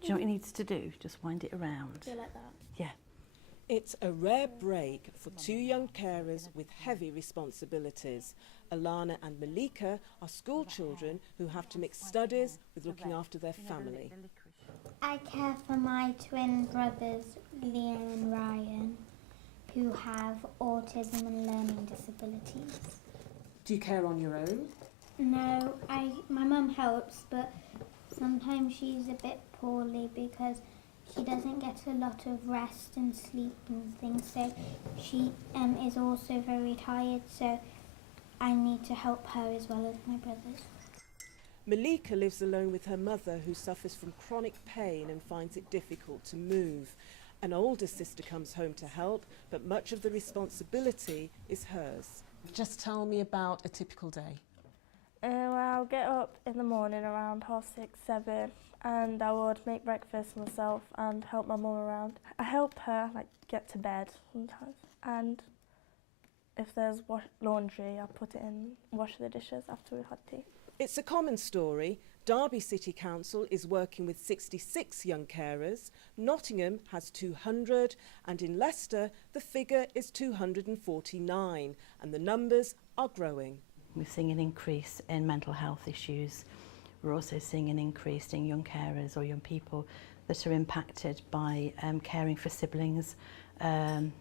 Do you know what he needs to do? Just wind it around. Do like that? Yeah. It's a rare break for two young carers with heavy responsibilities. Alana and Malika are school children who have to mix studies with looking after their family. I care for my twin brothers, Liam and Ryan, who have autism and learning disabilities. Do you care on your own? No, my mum helps, but sometimes she's a bit poorly because she doesn't get a lot of rest and sleep and things, so she is also very tired, so I need to help her as well as my brothers. Malika lives alone with her mother, who suffers from chronic pain and finds it difficult to move. An older sister comes home to help, but much of the responsibility is hers. Just tell me about a typical day. I'll get up in the morning around 6:30, 7, and I would make breakfast myself and help my mum around. I help her get to bed sometimes, and if there's laundry, I put it in, wash the dishes after we've had tea. It's a common story. Derby City Council is working with 66 young carers. Nottingham has 200, and in Leicester the figure is 249, and the numbers are growing. We're seeing an increase in mental health issues. We're also seeing an increase in young carers or young people that are impacted by caring for siblings, and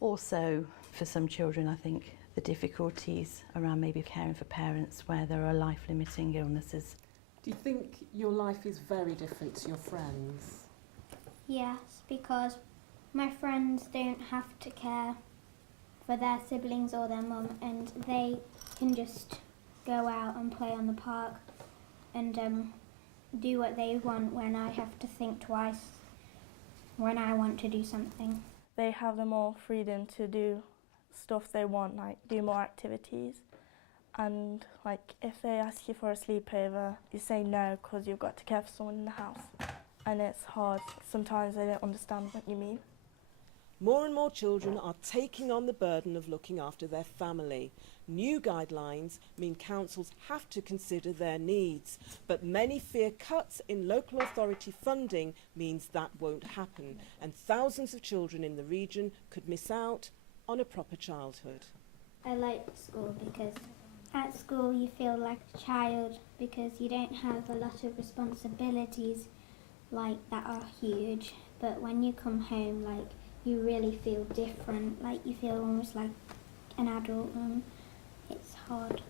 also for some children, I think, the difficulties around maybe caring for parents where there are life-limiting illnesses. Do you think your life is very different to your friends? Yes, because my friends don't have to care for their siblings or their mum, and they can just go out and play on the park and do what they want, when I have to think twice when I want to do something. They have the more freedom to do stuff they want, do more activities, and if they ask you for a sleepover, you say no because you've got to care for someone in the house, and it's hard. Sometimes they don't understand what you mean. More and more children are taking on the burden of looking after their family. New guidelines mean councils have to consider their needs, but many fear cuts in local authority funding means that won't happen, and thousands of children in the region could miss out on a proper childhood. I like school because at school you feel like a child because you don't have a lot of responsibilities that are huge, but when you come home you really feel different, you feel almost like an adult, and it's hard.